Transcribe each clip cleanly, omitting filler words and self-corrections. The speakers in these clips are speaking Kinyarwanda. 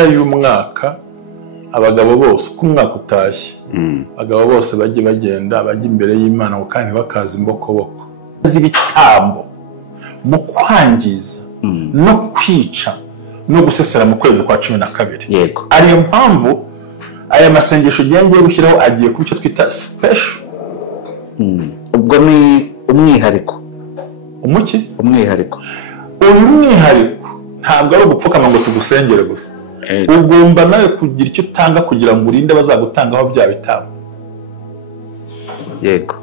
y'umwaka abagabo bose uko umwaka utashye abagabo bose bajye bagenda bajya imbere y'Imana ngo kandi bakaza imbokoboko z'ibitambo mu kwangiza no kwica no gusesera mu kwezi kwa 12. Yego. Ariyo mpamvu aya masengesho ngiye gushyiraho agiye ku cyo twita special. Ubwo ni umwihariko. Umuki? Umwihariko. Uyu mwihariko ntabwo ari ugupfukama ngo tugusengere gusa. Ugomba nawe kugira icyo utanga kugira ngo urinde bazagutangaho bya bitabo. Yego.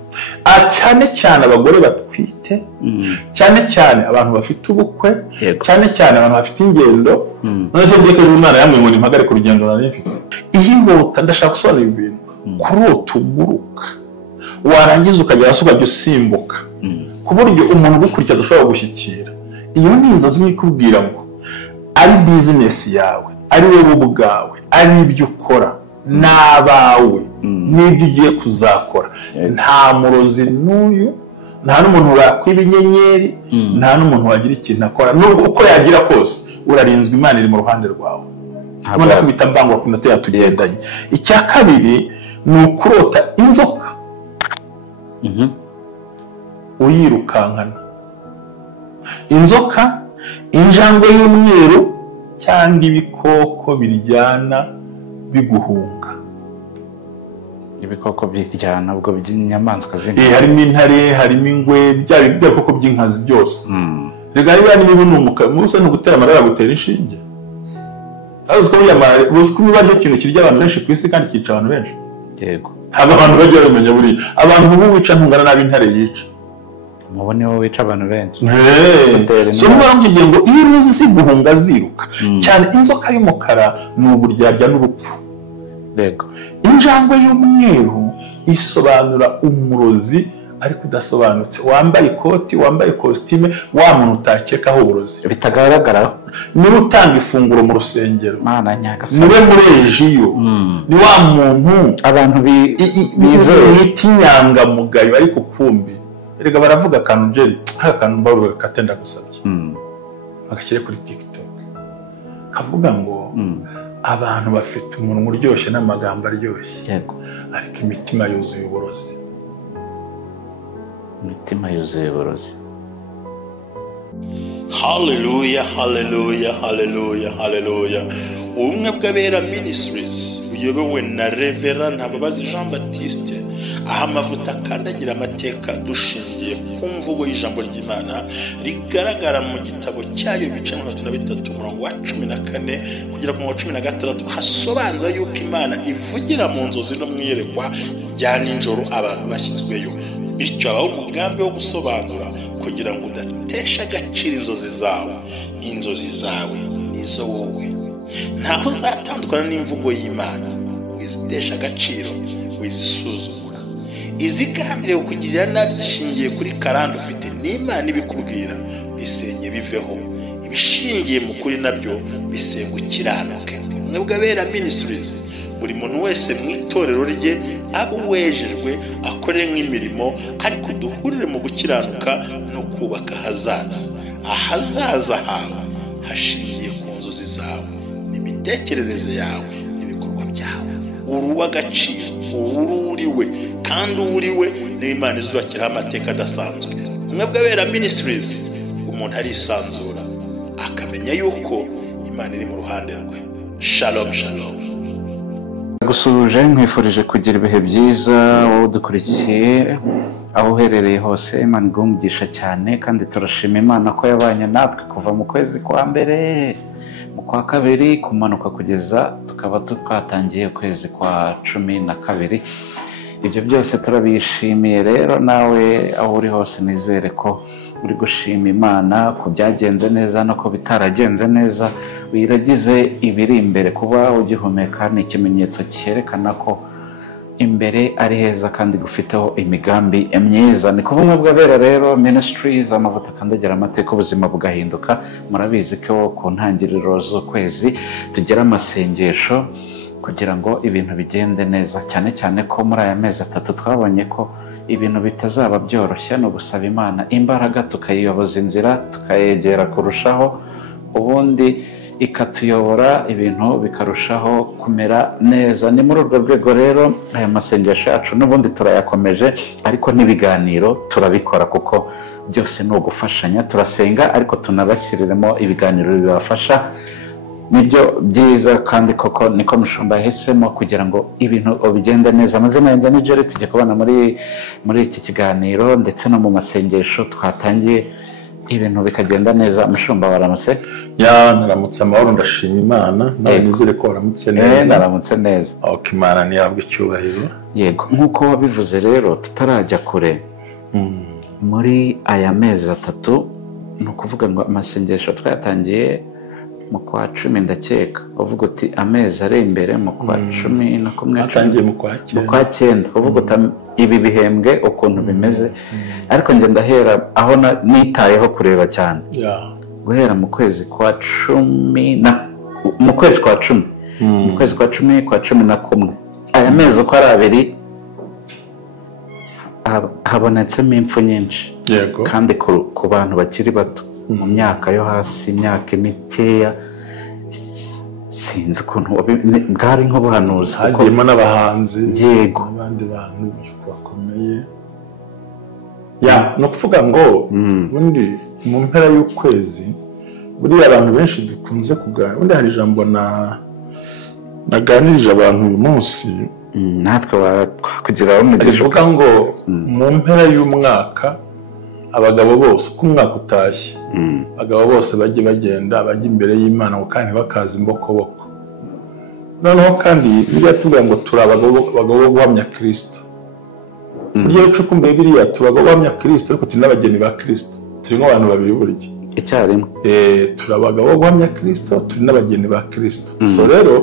Cyane cyane abagore batwite, cyane cyane abantu bafite ubukwe, cyane cyane abantu bafite ingendo. None se byo ko Imana yamwe ngo nimpagare ku rugendo nari mfite. Ihimota ndashaka gusobanura ibintu. Kurota uguruka. Warangiza ukagera ukajya usimbuka. Ku buryo umuntu ugukurikira dushobora gushyikira. Iyo ni inzozi n'ikubwira ngo ari business yawe, ari wowe ubwawe, ari ibyo ukora n'abawe n'ibyo ugiye kuzakora. Nta murozi n'uyu, nta n'umuntu wakwiba inyenyeri, nta n'umuntu wagira ikintu akora. Nubwo uko yagira kose urarinzwe, Imana iri mu ruhande rwawe. Ntabwo kubita mbangwa ku note yatugendanye. Icya kabiri ni ukurota inzoka. Uyirukankana. Inzoka, injangwe y'umweru cyangwa ibikoko biryana biguhunga. Ibikoko biryana ubwo by'inyamaswa z'inka. Harimo intare, harimo ingwe, bya bikoko by'inkazi byose. Rega niba n'ibintu n'umuka, musa no gutera amarara gutera inshinge. Azi ko yamara, uzi ko biba ikintu kirya abantu benshi ku isi kandi kica abantu benshi. Yego. Haba abantu bagiye bamenya buri abantu ubu wica ntungana nabi intare yica. Mubone wowe wica abantu benshi. So mvuga ngo iyo uruzi si guhunga ziruka. Cyane inzoka y'umukara ni uburyarya n'urupfu. Yego. Injangwe y'umweru isobanura umurozi ariko udasobanutse, wambaye ikoti, wambaye costume, wa muntu utakekaho uburozi bitagaragara. Niwe utanga ifunguro mu rusengero, Mana nyagasa, niwe murejiyo, ni wa muntu abantu bizeye itinyanga mugayo ariko kumbi erega baravuga kantu Jerry kantu baruwe katenda gusabye agashyire kuri TikTok kavuga ngo abantu bafite umuntu uryoshye n'amagambo aryoshye. Yego. Ariko imitima yuzuye uburozi. Imitima yuzuye uburozi. Hallelujah, hallelujah, hallelujah, hallelujah. Ubumwe bw'Abera Ministries uyobowe na Reverend Ntababazi Jean Baptiste, aha amavuta akandagira amateka dushingiye ku mvugo y'ijambo ry'Imana rigaragara mu gitabo cyayo ibice 33 umurongo wa 14 kugera ku 16 hasobanura yuko Imana ivugira mu nzozi no mwiyerekwa rya ninjoro abantu bashyizweyo. Bityo abaho umugambi wo gusobanura kugira ngo udatesha agaciro inzozi zawe. Inzozi zawe nizo wowe. Ntaho uzatandukana n'imvugo y'Imana. Wizitesha agaciro, wizisuzugura. Izigambiriye kukugirira nabi zishingiye kuri karande ufite n'Imana ibikubwira, bisenye biveho. Ibishingiye mu kuri nabyo bisenga ukiranuke. Ubumwe bw'Abera Ministries buri muntu wese mu itorero rye abo wejejwe akore nk'imirimo ariko duhurire mu gukiranuka no kubaka ahazaza hawe hashingiye ku nzozi zawe n'imitekerereze yawe n'ibikorwa byawe. Uruwa agaciro, uriwe kandi uriwe n'Imana izubakiraho amateka adasanzwe. Ubumwe bw'Abera Ministries umuntu arisanzura akamenya yuko Imana iri mu ruhande rwe. Shalom shalom. Gusuje nkwifurije kugira ibihe byiza wowe dukurikiye aho uherereye hose. Imana igumugisha cyane kandi turashima Imana ko yabanye natwe kuva mu kwezi kwa mbere, mu kwa kabiri kumanuka kugeza tukaba twatangiye ukwezi kwa 12. Ibyo byose turabishimiye. Rero nawe aho uri hose nizere ko uri gushima Imana ku byagenze neza no ko bitaragenze neza. Wiragize ibiri imbere, kuba ugihumeka ni ikimenyetso cyerekana ko imbere ari heza kandi gufiteho imigambi myiza. Ni kubumwe bw'Abera rero Ministries amavuta akandagira amateka ubuzima bugahinduka. Murabizi ko ku ntangiriro z'ukwezi tugira amasengesho kugira ngo ibintu bigende neza, cyane cyane ko muri aya mezi 3 twabonye ko ibintu bitazaba byoroshye. No gusaba Imana imbaraga tukayiyoboza inzira tukayegera kurushaho, ubundi ikatuyobora ibintu bikarushaho kumera neza. Ni muri urwo rwego rero aya masengesho yacu n'ubundi turayakomeje, ariko n'ibiganiro turabikora kuko byose ni ugufashanya. Turasenga ariko tunabashyiriremo ibiganiro bibafasha. Nibyo byiza kandi koko niko Mushumba yahisemo kugira ngo ibintu bigende neza. Amazina yanjye ni Jerry, tujye kubana muri iki kiganiro ndetse no mu masengesho twatangiye ibintu bikagenda neza. Mushumba waramutse? Naramutse amahoro, ndashima Imana. Nawe nizere ko waramutse neza. Naramutse neza. Okay, Imana nihabwe icyubahiro. Yego, nk'uko wabivuze rero tutarajya kure, muri aya mezi 3 ni ukuvuga ngo amasengesho twayatangiye mu kwa 10 ndakeka. Uvuga uti amezi ari imbere mu kwa 11 atangiye mu kwa 9 uvuga uti ibi bihembwe ukuntu bimeze. Ariko nje ndahera aho nitayeho kureba cyane, guhera mu kwezi kwa 10 mu kwezi kwa 10 mu kwezi kwa 10 kwa 11 aya mezi uko ari abiri habonetsemo impfu nyinshi. Yego. Kandi ku bantu bakiri bato mu myaka yo hasi, imyaka mikeya, sinzi ukuntu bwari nk'ubuhanuzi. Hagiyemo n'abahanzi. Yego. N'abandi bantu bakomeye. No kuvuga ngo ubundi mu mpera y'ukwezi buriya abantu benshi dukunze kuganira. Ubundi hari ijambo naganirije abantu uyu munsi, natwe twakugiraho umugisha. Bivuga ngo mu mpera y'umwaka abagabo bose uko umwaka utashye, abagabo bose bajye bagenda bajya imbere y'Imana ngo kandi bakaza imbokoboko. Noneho kandi biriya tuvuga ngo turi abagabo bo guhamya Kristo. Burya ucukumbuye biriya turi abagabo bo guhamya Kristo, ariko turi n'abageni ba Kristo. Turi nk'abantu babiri burya icyarimwe. Turi abagabo bo guhamya Kristo, turi n'abageni ba Kristo. So rero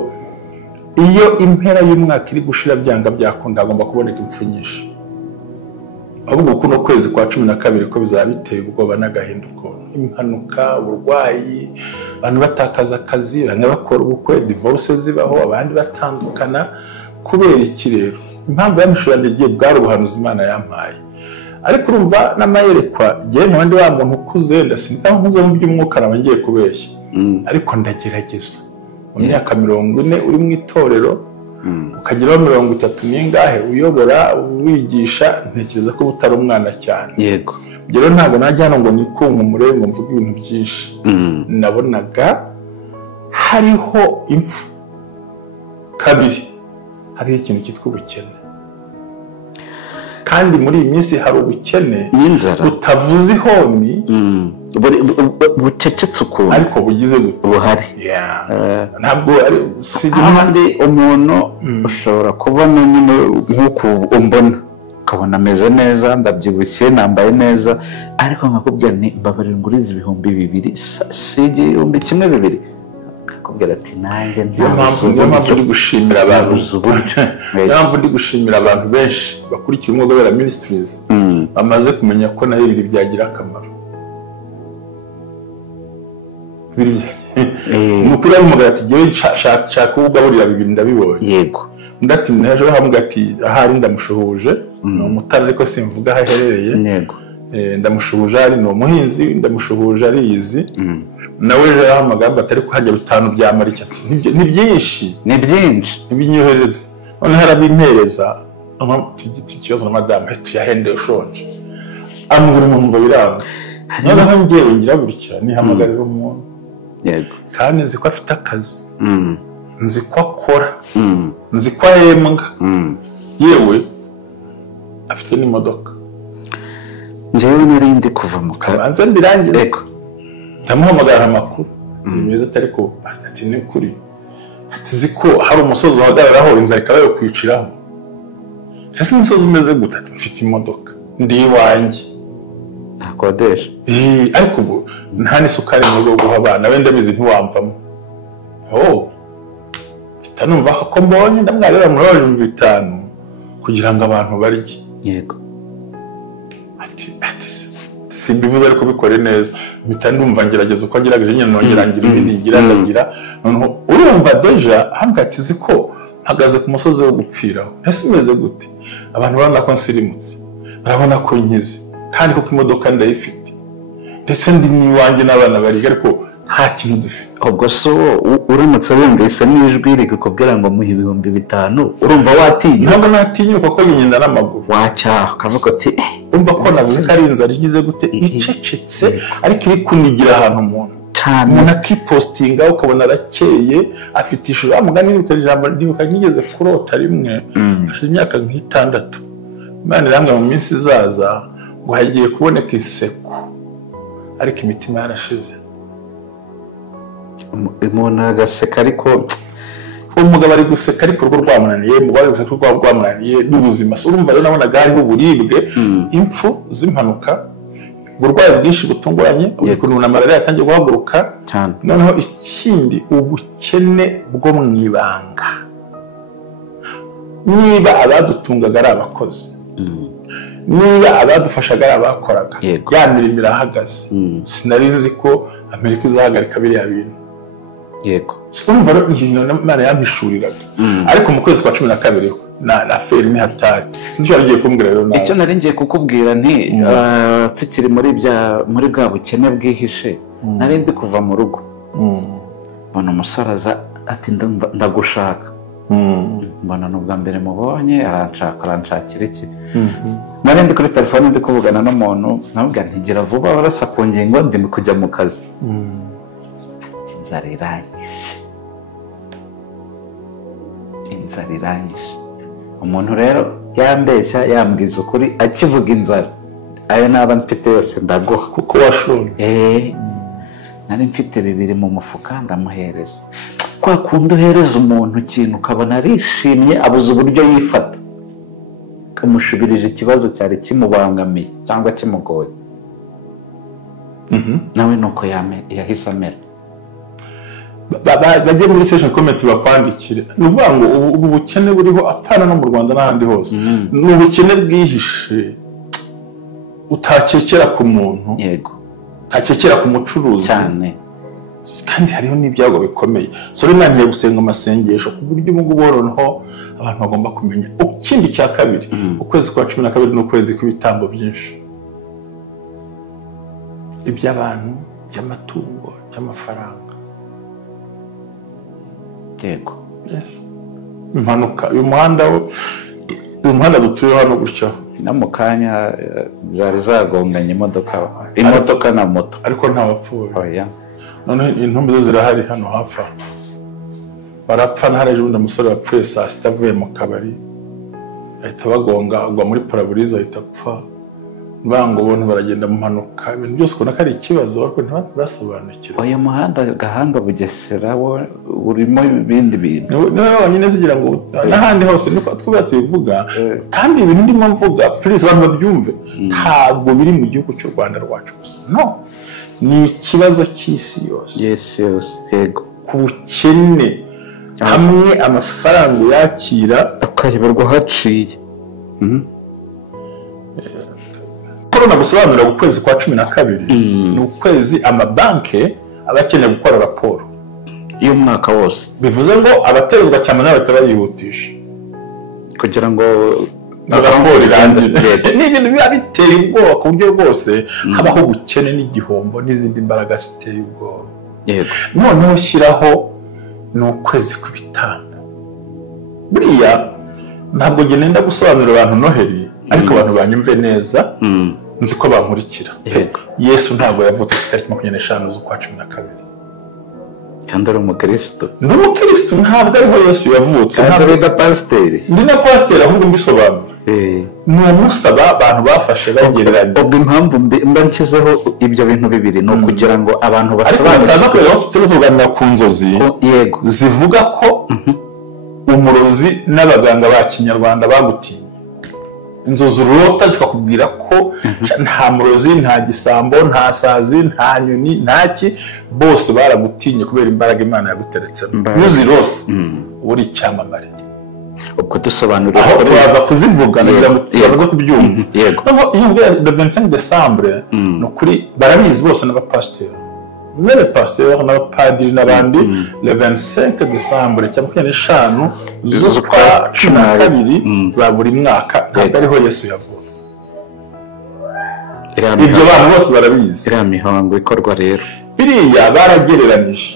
iyo impera y'umwaka iri gushira byanga byakunda hagomba kuboneka impfu nyinshi. Ahubwo kuno kwezi kwa 12 ko bizaba biteye ubwoba n'agahinduko, impanuka, uburwayi, abantu batakaza akazi, bamwe bakora ubukwe, divorce zibaho, abandi batandukana. Kubera iki rero? Impamvu y'amishurandege bwari ubuhanuzi Imana yampaye. Ariko urumva n'amayerekwa igihe nk'abandi wa muntu ukuze, ndasinza nkuze mu by'umwuka nabangiye kubeshya. Ariko ndagerageza mu myaka 40 uri mu itorero, ukagiraho 30 n'ingahe uyobora wigisha, ntekereza ko utari umwana cyane. Yego. Rero ntabwo najya hano ngo nikunkumure ngo mvuge ibintu byinshi. Nabonaga hariho impfu. Kabiri, hari ikintu cyitwa ubukene. Kandi muri iyi minsi hari ubukene butavuze ihoni, bucecetse ukuntu, ariko bugize buhari. Ntabwo ari ahandi umuntu ushobora kubona nyine nk'uko umbona, ukabona ameze neza, ndabyibushye, nambaye neza, ariko nkakubwira ni mbabarira nguriza 2,000, si 1,000-2,000, akakubwira ati nanjye niyo mpamvu ndi gushimira abantu. Niyo mpamvu ndi gushimira abantu benshi bakurikira Umwuga Wera Ministries bamaze kumenya ko nayo ibiri byagira akamaro. Umukuru w'umugabo ati jyewe nshaka kugaburira 2 ndabibonye. Yego. Ndati naje hamwe ati ahari ndamushuhuje, ni umutara ariko simvuga aho aherereye. Yego. Ndamushuhuje ari ni umuhinzi, ndamushuhuje ari yizi. Nawe rero amagambo atari ko hajya 5 bya marike ati ni byinshi, nibinyohereza. None harabimpereza ikibazo na madame tuyahende ushonje. Amugura umuntu ngo biranga. Noneho ngewe ngira gutya nihamagarira umuntu. Yego. Kandi nzi ko afite akazi, nzi ko akora, nzi ko ahembwa, yewe afite n'imodoka. Njyewe narindi kuva mu kabanza mbirangiza. Yego. Ndamuhamagara amakuru meza atari ko ati ni kuri, ati uzi ko hari umusozi uhagararaho inzara ikaba yo kwiciraho. Ese umusozi umeze gute? Ati mfite imodoka ndi iwanjye ntakodesha. Ariko ubu nta n'isukari mu rugo guha abana, wenda bizi ntiwamvamo. Bitanumva ko mbonye ndamwarira muri 5 kugira ngo abantu barye. Yego. Ati simbivuze ariko bikore neza. Bitandumva ngerageza uko ngerageje nyine nongera ngira ibindi ngira ndagira. Noneho urumva deja hambwa ati ziko mpagaze ku musozi wo gupfiraho. Ese imeze gute? Abantu barana ko nsirimutse, barabona ko nkize, kandi ko imodoka ndayifite, ndetse ndi niwanjye n'abana bari, ariko nta kintu dufite. ubwo so uramutse wumvise n'ijwi rikakubwira ngo muhe 5,000 urumva watinya? Ntabwo natinyuka kuko ngenda n'amaguru. Wacyaha ukavuga ati umva ko navuze ko ari inzara igize gute icecetse ariko iri kunigira ahantu umuntu cyane. Umuntu akipostinga ukabona arakeye afite ishusho amugani ndibuka nigeze kurota rimwe hashize imyaka nk'6 Imana irambwira mu minsi izaza ngo hagiye kuboneka iseko ariko imitima yarashize. Umuntu agaseka ariko umugabo ari guseka ariko urwo rwamunaniye, umugore ari guseka urwo rwamunaniye n'ubuzima. So urumva rero nabonaga hariho uburibwe, impfu z'impanuka, uburwayi bwinshi butunguranye, ukuntu na malaria yatangiye guhaguruka cyane. Noneho ikindi ubukene bwo mu ibanga. Niba abadutungaga ari abakozi, niba abadufashaga ari abakoraga, ya mirimo irahagaze. Sinari nzi ko Amerika izahagarika biriya bintu. Yego. Urumva rero ikintu Imana yampishuriraga. Ariko mu kwezi kwa 12 na feri ni hatari. Sinzi cyo agiye kumbwira rero nawe. Icyo nari ngiye kukubwira nti tukiri muri bwa bukene bwihishe, nari ndi kuva mu rugo. Mbona umusaraza ati ndagushaka. Mbona n'ubwa mbere mubonye aranshakira iki. Nari ndi kuri telefone ndi kuvugana n'umuntu nabwo ntigira vuba barasa ku ngingo ndi kujya mu kazi. Inzara irangije. Umuntu rero yambeshya yambwiza ukuri akivuga inzara ayo naba mfite yose ndaguha kuko washonje. Nari mfite 2 mu mufuka ndamuhereza. Kwa kundi uhereza umuntu ikintu ukabona arishimye abuze uburyo yifata, kamushubirije ikibazo cyari kimubangamiye cyangwa kimugoye. Nawe nuko yahise amera. Bajye muri session comment bakwandikire. Nuvuga ngo ubu bukene buriho apana no mu Rwanda n'ahandi hose. Ni ubukene bwihishe utakekera ku muntu. Yego. Utakekera ku mucuruzi cyane. Kandi hariho n'ibyago bikomeye. So rero naniye gusenga amasengesho ku buryo mu guborono abantu bagomba kumenya. Ikindi cya kabiri, ukwezi kwa 12 n'ukwezi kw'ibitambo byinshi. Iby'abantu, by'amatungo, by'amafaranga. Yego. Impanuka uyu muhanda dutuye hano gutya no mu kanya zari zagonganye imodoka na moto ariko nta wapfuye. Oya. None intumbi zo zirahari hano hafi. Barapfa ntareje undi musore wapfuye saa 6 avuye mu kabari ahita bagonga agwa muri paraburize ahita apfa. Bango bontu baragenda mu mpanuka ibintu byose ubona ko ari ikibazo ariko ntibarasobanukirwa. Oya muhanda Gahanga Bugesera wo urimo ibindi bintu. Niwe nyine zigira ngo n'ahandi hose niko twuba tubivuga kandi ibintu ndimo mvuga please abantu babyumve ntabwo biri mu gihugu cy'u Rwanda rwacu gusa. No. Ni ikibazo cy'isi yose. Yes. Yego. Kubukene hamwe amafaranga yakira akayibarwa haciye. Korona gusobanura ukwezi kwa 12 ni ukwezi amabanke abakeneye gukora raporo iyo mwaka wose. Bivuze ngo abatezwa cyane n'abatabayihutisha kugira ngo raporo irangire. Ni ibintu biba biteye ubwoba ku buryo bwose habaho ubukene n'igihombo n'izindi mbaraga ziteye ubwoba. Yego. Noneho shyiraho ni ukwezi kw'ibitambo. Buriya ntabwo ngenda gusobanurira abantu Noheli ariko abantu banyumve neza. Nzi ko bankurikira. Yesu ntabwo yavutse ku itariki 25 z'ukwa 12. Kandi ari umukristo. Ndi umukristo ntabwo ariho Yesu yavutse. Ntabwo ari pasiteri. Ndi na pasiteri ahubwo mbisobanura. Ni umusaba abantu bafashe bagereranya. Ubwo impamvu mba nshyizeho ibyo bintu bibiri no kugira ngo abantu basobanukirwe. Ariko kureba tutuganira ku nzozi. Yego. Zivuga ko umurozi n'abaganga ba Kinyarwanda bagutinya. Inzozi urota zikakubwira ko nta murozi, nta gisambo, nta sazi, nta nyoni, ntaki bose baragutinye kubera imbaraga Imana yaguteretsemo. Uzirose uri cyamamare. Ubwo dusobanurira aho turaza kuzivuga nagira ngo tubaze kubyumva. Yego. Iyo mbere le 25 décembre no kuri barabizi bose n'abapasiteri. Mere pasteur n'abapadiri n'abandi le 25 décembre cyangwa 25 z'ukwa 12 za buri mwaka kandi ariho Yesu yavutse. Ibyo bantu bose barabizi. Iriya mihango ikorwa rero biriya baragereranije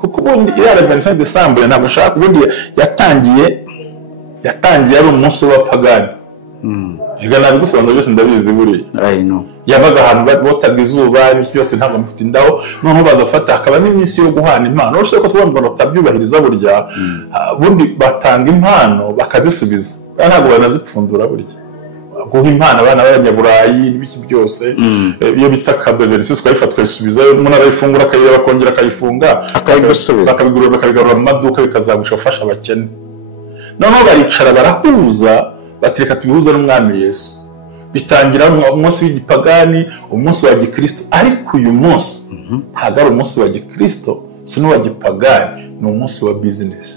kuko ubundi iriya le 25 décembre ntabwo ashaka ubundi yatangiye ari umunsi w'abapagani Higa nabi gusobanura byose ndabizi buriya. I know. Yabaga ahantu botaga izuba n'iki byose ntabwo mufite indaho noneho bazafata akaba n'iminsi yo guhana impano. Urashaka ko twumva ngo tabyubahiriza burya bundi batanga impano bakazisubiza. Ntabwo banazipfundura burya. Guha impano abana b'abanyaburayi n'ibiki byose iyo bita kabeverisi twayifatwa isubiza umuntu arayifungura akayira bakongera akayifunga bakabigurira bakabigarura mu maduka bikazagusha gufasha abakene. Noneho baricara barahuza batereka tubihuza n'umwami Yesu. Bitangira umunsi w'igipagani, umunsi wa gikristo, ariko uyu munsi ntabwo ari umunsi wa gikristo, si n'uwa gipagani, ni umunsi wa business.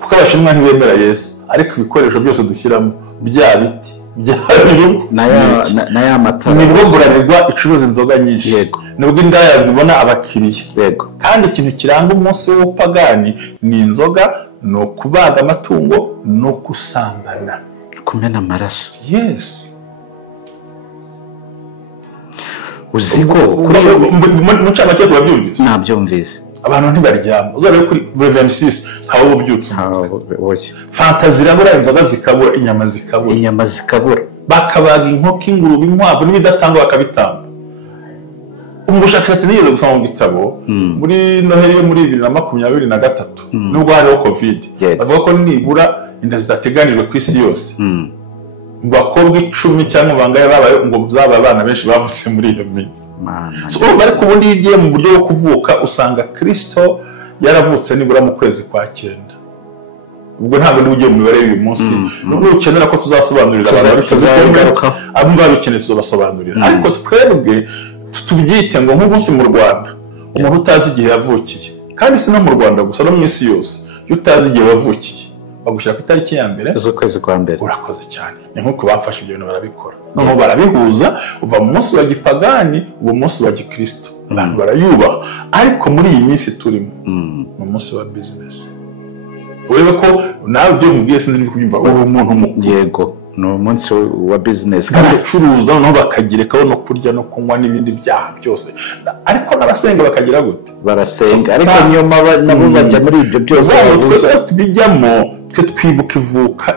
Kuko abashinwa ntibemera Yesu, ariko ibikoresho byose dushyiramo bya biti, bya birugu, na ya matara. Nibwo burarirwa icuruza inzoga nyinshi. Yego. Nubwo indaya zibona abakiriya. Yego. Kandi ikintu kiranga umunsi w'upagani ni inzoga, no kubaga amatungo, no kusambana. Kumena amaraso. Yes. Uziko mucana cyo babyumvise. Nabyumvise. Abantu ntibaryama. Uzarebe kuri 26 hawo bubyutse. Oya. Fantasy irabura inzoga zikabura, inyama zikabura. Inyama zikabura. Bakabaga inkoko, ingurube, inkwavu n'ibidatanga bakabitanga. Umushakashatsi nigeze gusoma mu gitabo muri Noheli yo muri 2023 nubwo hariho covid. Bavuga ko nibura inda zitateganijwe ku isi yose. Bakobwa 10 cyangwa bangaye babaye ngo zaba abana benshi bavutse muri iyo minsi. So bari ku bundi igiye mu buryo bwo kuvuka usanga Kristo yaravutse nibura mu kwezi kwa 9. Ubwo ntabwo ndi ugiye mu mibare y'uyu munsi. Nubwo ukenera ko tuzasobanurira abantu tuzabigaruka abumva bikeneye basobanurira. Ariko twebwe tubyite ngo nk'umunsi mu Rwanda umuntu utazi igihe yavukiye. Kandi si no mu Rwanda gusa no mu isi yose. Iyo utazi igihe wavukiye bagushyira ku itariki ya mbere z'ukwezi kwa mbere. Urakoze cyane. Ni nkuko bafashe ibyo bintu barabikora. Noneho barabihuza uva mu munsi wa gipagani uwo munsi wa gikristo. Abantu barayubaha. Ariko muri iyi minsi turimo mu munsi wa business. Urebe ko nawe byo mubwiye sinzi kubyumva uri umuntu mukuru. Yego. No munsi wa business kandi curuza no bakagirekaho no kurya no kunywa n'ibindi byaha byose. Ariko nabasenga bakagira gute? Barasenga ariko niyo nabo bajya muri ibyo byose bijyamo twe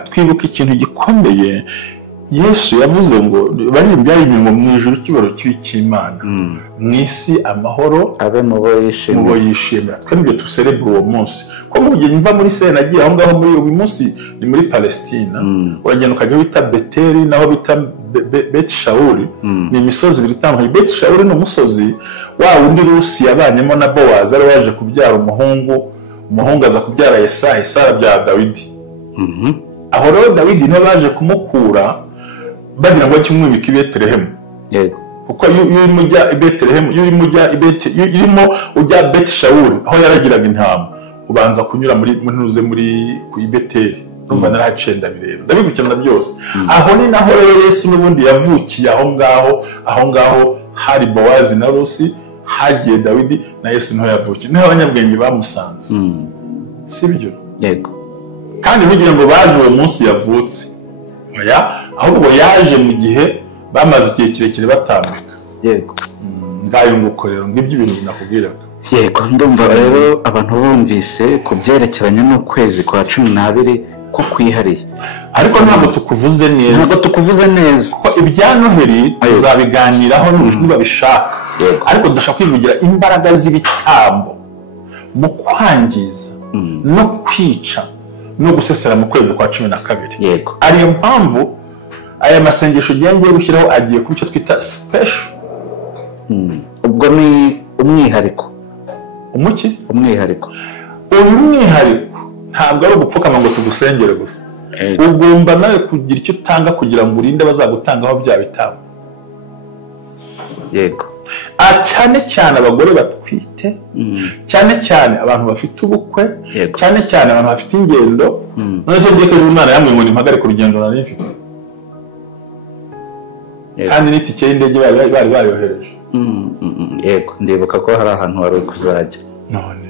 twibuka ikintu gikomeye. Yesu yavuze ngo bari byari inyuma mu ijuru kibaro cy'Imana. Mwisi amahoro abe mubo yishimira. Twe nibyo tuserebura uwo munsi. Ko mu gihe mva muri Sena nagiye aho ngaho muri uyu munsi ni muri Palestina. Uragenda ukajya wita Beteli naho bita Bet Shauri. Ni imisozi ibiri itandukanye. Bet Shauri ni umusozi wa wundi Rusi yabanyemo na Boaz ari waje kubyara umuhungu aza kubyara Yesaya, Yesaya bya Dawidi. Aho rero Dawidi niwe baje kumukura bagira ngo kimwimike i Betelehemu. Yego. Kuko iyo mujya i Betelehemu, irimo ujya Bet Shauri aho yaragiraga intama ubanza kunyura muri ku Beteli. Numva naracenda birero ndabigukirana byose. Aho ni naho rero Yesu n'ubundi yavukiye aho ngaho hari Boaz na Rusi, hagiye Dawidi na Yesu niho yavukiye. Niho abanyabwenge bamusanze. Sibyo? Yego. Kandi bigira ngo baje uwo munsi yavutse. Oya, ahubwo yaje mu gihe bamaze igihe kirekire batambika. Yego. Ngayo ngukorero ngibyo ibintu nakubwiraga. Yego, ndumva rero abantu bumvise kubyerekeranye n'ukwezi kwa 12 ko kwihariye. Ariko ntabwo tukuvuze neza. Ko ibya Noheli tuzabiganiraho n'ubwo bishaka. Ariko ndashaka kwivugira imbaraga z'ibitambo mu kwangiza no kwica no gusesera mu kwezi kwa 12. Yego. Ariyo mpamvu aya masengesho ngiye gushyiraho agiye kuri cyo twita special. Ubwo ni umwihariko. Umuki? Umwihariko. Uyu mwihariko ntabwo ari ugupfukama ngo tugusengere gusa. Ugomba nawe kugira icyo utanga kugira ngo urinde bazagutangaho bya bitabo. Yego. Cyane abagore batwite, cyane abantu bafite ubukwe, cyane abantu bafite ingendo. None se byo ko Imana yamwe ngo nimpagare ku rugendo nari mfite. Kandi n'itike y'indege bari bayohereje. Yego, ndibuka ko hari ahantu wari kuzajya. None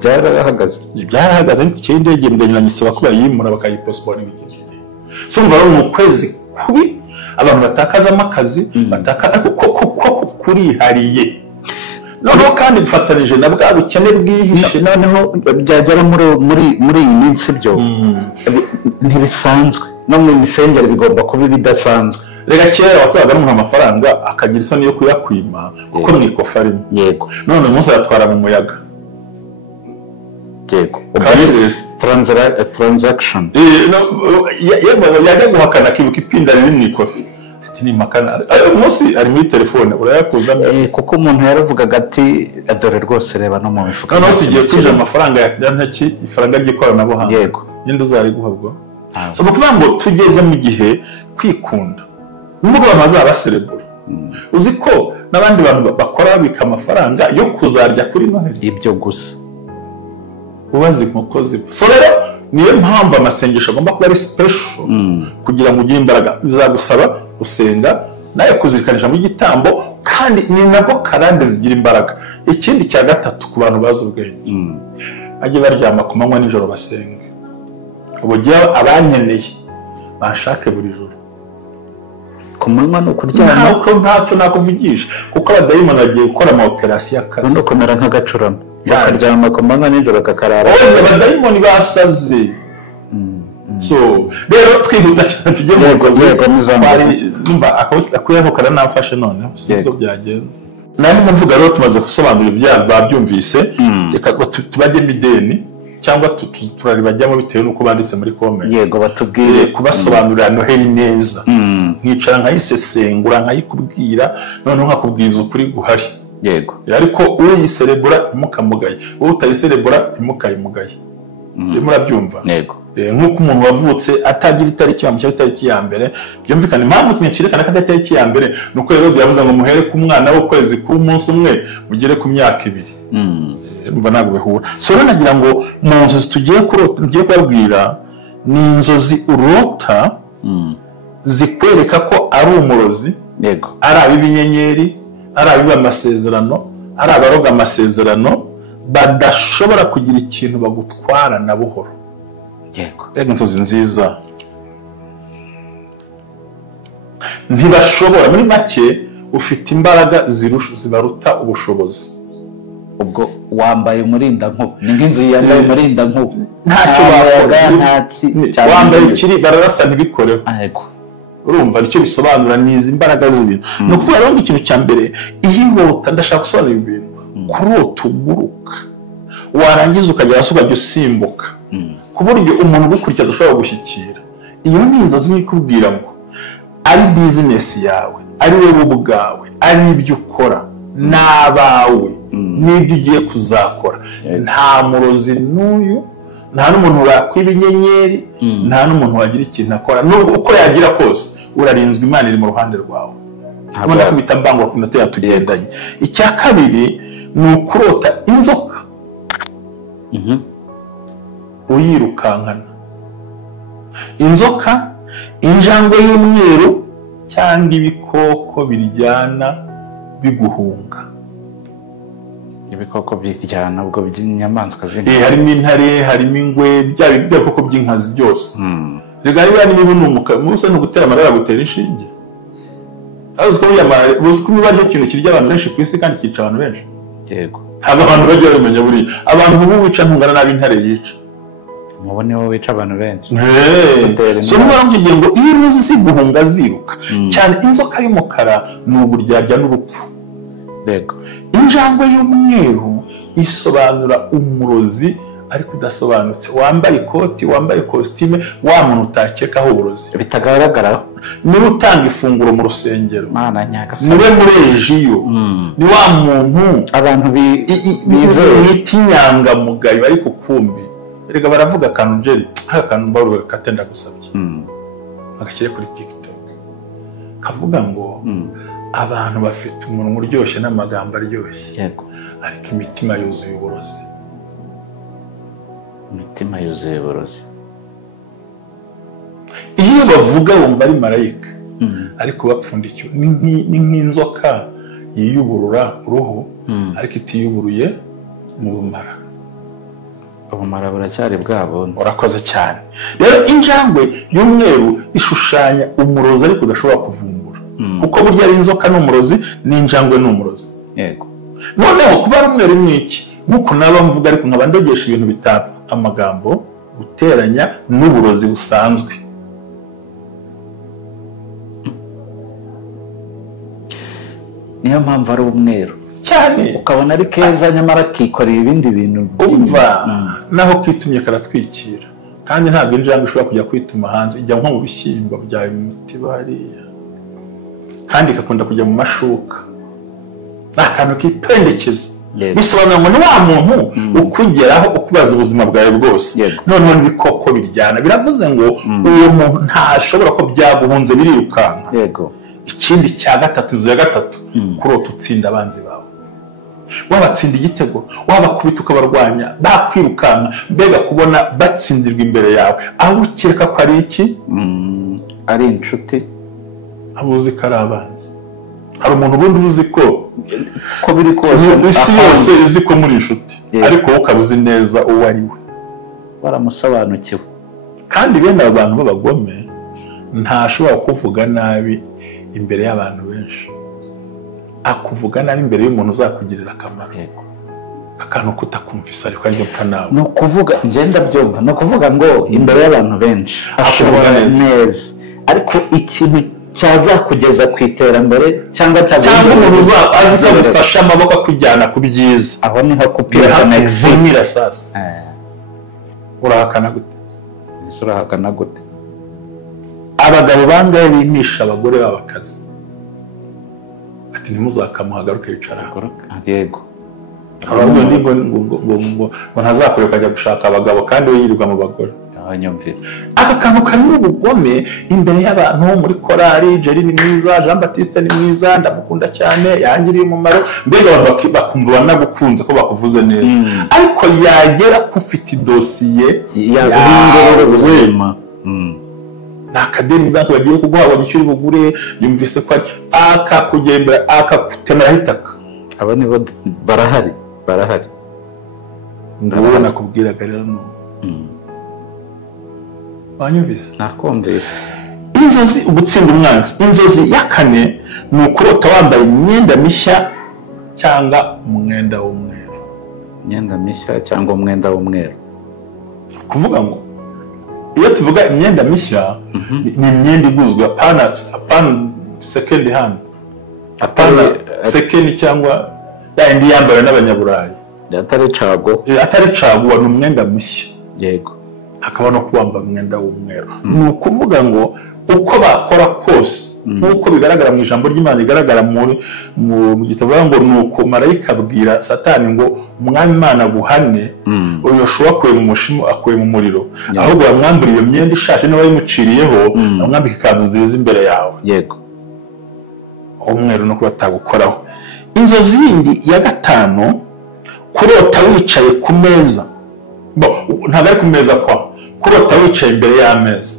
byarahagaze n'itike y'indege ndanyanyitse bakubira yimura bakayipostpone n'ibindi. So mva mu kwezi kubi abantu batakazamo akazi ko kurihariye noneho kandi bifatanije na bwa bukene bwihishe noneho byagera muri iyi minsi byo ntibisanzwe no mu misengere bigomba kuba bidasanzwe. rega kera wasabaga n'umuntu amafaranga akagira isoni yo kuyakwima kuko mu ikofa rimwe yego none umunsi ayatwara mu muyaga yego transaction yajya guhakana akibuka ipinda riri mu ikofi ati ni makana umunsi ari muri telefone urayakuza kuko umuntu yaravugaga ati dore rwose reba no mu mifuka noneho tugiye kwinjira amafaranga ya ntaki ifaranga ry'ikoranabuhanga yego ninde uzariguhabwa so kuvuga ngo tugeze mu gihe kwikunda nubwo bamaze baserebura uzi ko n'abandi bantu bakora babika amafaranga yo kuzarya kuri Noheli ibyo gusa ubazi inkoko zipfa so rero niyo mpamvu amasengesho agomba kuba ari special kugira ngo ugire imbaraga bizagusaba gusenga nayo kuzirikanisha mu gitambo kandi ni nabwo karande zigira imbaraga. Ikindi cya gatatu ku bantu bazi ubwenge ajye baryama ku manywa nijoro basenga ubugiye abanyeneye bashake buri joro ku manywa no kuryama ntacyo nakuvugisha kuko abadayimoni bagiye gukora ama operation y'akazi no kumera nk'agacurama bakaryama ku manywa nijoro kakarara abadayimoni basaze so rero twihuta cyane tujye mu rwego numva akwiye ko karanamfashe none sinzi ko byagenze nani muvuga rero tumaze gusobanura ibyaha babyumvise reka tubajye mideni cyangwa turaribajyamo bitewe nuko banditse muri comment yego batubwiye kubasobanurira Noheli neza nkicara nkayisesengura nkayikubwira noneho nkakubwiza ukuri guhari yego ariko uyiserebura ntimukamugaye utayiserebura ntimukayimugaye murabyumva yego nk'uko umuntu wavutse atagira itariki bamushyira itariki ya mbere byumvikana impamvu kinekirekana ko itariki ya mbere nuko rero byavuze ngo muhere ku mwana w'ukwezi k'umunsi umwe mugere ku myaka 2 umva ntabwo bihura so rero nagira ngo mu nzozi tugiye kubabwira ni inzozi urota zikwereka ko ari umurozi yego ari ab'ibinyenyeri ari abiba amasezerano ari abaroga amasezerano badashobora kugira ikintu bagutwara na buhoro yego inzozi nziza ntibashobora muri make ufite imbaraga zibaruta ubushobozi ubwo wambaye umurinda nkuba ni nk'inzu yambaye umurinda nkuba ntacyo bakora wambaye ikiri bararasa ntibikoreho yego urumva icyo bisobanura ni izi imbaraga z'ibintu no kuvuga rero ikintu cya mbere ihihota ndashaka gusobanura ibintu kurota uguruka warangiza ukajya hasi ukajya usimbuka ku buryo umuntu ugukurikira adashobora gushyikira iyo ni inzozi ikubwira ngo ari bizinesi yawe ari wowe ubwawe ari ibyo ukora n'abawe n'ibyo ugiye kuzakora nta murozi n'uyu nta n'umuntu wakwiba inyenyeri nta n'umuntu wagira ikintu akora nubwo uko yagira kose urarinzwe Imana iri mu ruhande rwawe ubona ko bita mbangwa ku minota yatugendanye. Icya kabiri ni ukurota inzoka uyirukankana inzoka injangwe y'umweru cyangwa ibikoko biryana biguhunga ibikoko biryana ubwo by'inyamaswa harimo intare harimo ingwe bya bikoko by'inkazi byose rega niba n'ibinumuka musa no gutera amarara gutera inshinge aziko yamara uziko niba ari ikintu kirya abantu benshi ku isi kandi kica abantu benshi yego abantu bajya bamenya buri abantu ubu wica ntungana nabi intare yica mubone wowe wica abantu benshi so nuvuga ngo iyo uruzi si guhunga ziruka cyane inzoka y'umukara ni uburyarya n'urupfu yego injangwe y'umweru isobanura umurozi ariko udasobanutse wambaye ikoti wambaye costume wa muntu utakekaho uburozi bitagaragaraho niwe utanga ifunguro mu rusengero Mana nyagasa niwe murejiyo ni wa muntu abantu bizeye itinyangamugayo ariko kumbi erega baravuga akantu jeri akantu mbaruwe katenda gusabye agashyire kuri TikTok kavuga ngo abantu bafite umunwa uryoshye n'amagambo aryoshye yego ariko imitima yuzuye uburozi imitima yuzuye uburozi iyo bavuga wumva ari marayika ariko bapfundikiwe ni nk'inzoka yiyuburura uruhu ariko itiyuburuye mu bumara ubumara buracyari bwabo. Urakoze cyane. Rero injangwe y'umweru ishushanya umurozi ariko udashobora kuvumbura, kuko burya ari inzoka n'umurozi, n'injangwe n'umurozi. Yego. Noneho kuba ari umweru ni iki? Nk'uko naba mvuga ariko nkaba ndogesha ibintu bitanu: amagambo, guteranya, n'uburozi busanzwe. Niyo mpamvu ari umweru cyane, ukabona ari keza nyamara kikorera ibindi bintu umva naho kwitumye karatwikira. Kandi ntabwo injangwe ishobora kujya kwituma hanze, ijya nko mu bishyimbo byawe mu mutiba hariya, kandi ikakunda kujya mu mashuka. Ni akantu kipendekeza. Bisobanura ngo ni wa muntu ukugeraho ukubaza ubuzima bwawe bwose. Noneho n'ibikoko biryana, biravuze ngo uwo muntu ntashobora ko byaguhunze birirukanka. Ikindi cya gatatu, inzu ya gatatu, kurota utsinda abanzi bawe. Wabatsinda igitego, wabakubita ukabarwanya, bakwirukanka, mbega kubona batsindirwa imbere yawe, aho ukeka ko ari iki? Ari inshuti, abo uzi ko ari abanzi. Hari umuntu ubundi uzi ko biri kose isi yose izi ko muri inshuti, ariko wowe ukaba uzi neza uwo ari we, baramusobanukiwe. Kandi bene abo bantu b'abagome ntashobora kuvuga nabi imbere y'abantu benshi, akuvuga nabi imbere y'umuntu uzakugirira akamaro. Akantu kutakumvisa ariko ari mpfa nawe. No kuvuga ngenda byumva, no kuvuga ngo imbere y'abantu benshi akuvuga neza, ariko ikintu cyazakugeza ku iterambere cyangwa umuntu azi ko gufasha amaboko kujyana ku byiza, aho niho kupira kaneximira sasa. Urahakana gute? Urahakana gute? Abagabo bangaye bimisha abagore b'abakazi, ati ntimuzakamuhagaruke yicara. Yego. Aravuga ngo ntazakore kujya gushaka abagabo kandi we yirirwa mu bagore. Abanyumvira aka kantu karimo ubugome imbere y'abantu muri korari. Jerry ni mwiza, Jean Baptiste ni mwiza, ndamukunda cyane, yangiriye umumaro, mbega abantu bakumva banagukunze ko bakuvuze neza. Ariko yagera kufite idosiye yaguhindura ubuzima, n'akadeni banki bagiye kuguha wishyura ubugure, yumvise ko ari akakugendera akakutemera hitaka. Aba nibo barahari ngo nakubwiraga rero no banyumvise nakumvise. Inzozi ugutsinda umwanzi. Inzozi ya kane ni ukurota wambaye imyenda mishya cyangwa umwenda w'umweru. Imyenda mishya cyangwa umwenda w'umweru, kuvuga ngo iyo tuvuga imyenda mishya ni imyenda iguzwe, apana second hand, apana second cyangwa yindi yambaye n'abanyaburayi, atari caguwa, ni umwenda mushya. Yego. Hakaba no kuwambara umwenda w'umweru. Ni ukuvuga ngo uko bakora kose, nk'uko bigaragara mu ijambo ry'Imana, rigaragara mu gitabo ngo nuko marayika abwira Satani ngo umwami Imana guhane uyu Yoshua akuye mu mushimu, akuye mu muriro, ahubwo bamwambura iyo myenda ishaje niba yimuciriyeho, bamwambika ikanzu nziza imbere yawe. Yego. Umweru no kubatagukoraho. Inzozi yindi ya gatanu, kurota wicaye ku meza. Ntabwo ari ku meza kwa, kurota wicaye imbere y'ameza,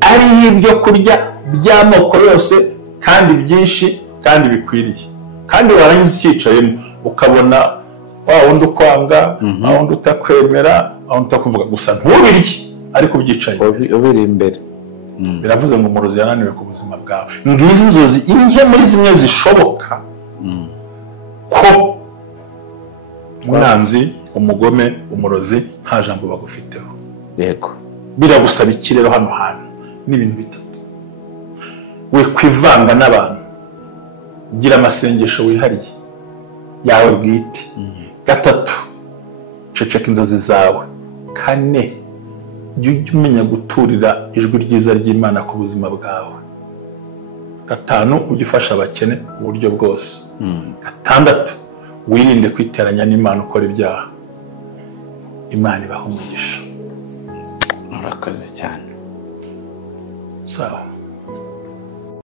ari ibyo kurya by'amoko yose kandi byinshi kandi bikwiriye, kandi warangiza ukicayemo ukabona wa wundi ukwanga, wa wundi utakwemera, wa wundi utakuvuga, gusa ntubirye ariko ubyicaye ubiri imbere. Biravuze ngo umurozi yananiwe ku buzima bwawe. Ngizi inzozi nke muri zimwe zishoboka ko umwanzi, umugome, umurozi nta jambo bagufiteho. Yego. Biragusaba iki rero hano hantu? N'ibintu bitatu. We kwivanga n'abantu, gira amasengesho wihariye yawe bwite. Gatatu, ceceka inzozi zawe. Kane, jya umenya guturira ijwi ryiza ry'Imana ku buzima bwawe. Gatanu, ujye ufasha abakene mu buryo bwose. Gatandatu, wirinde kwiteranya n'Imana ukora ibyaha. Imana ibaha umugisha. Murakoze cyane. Sawa.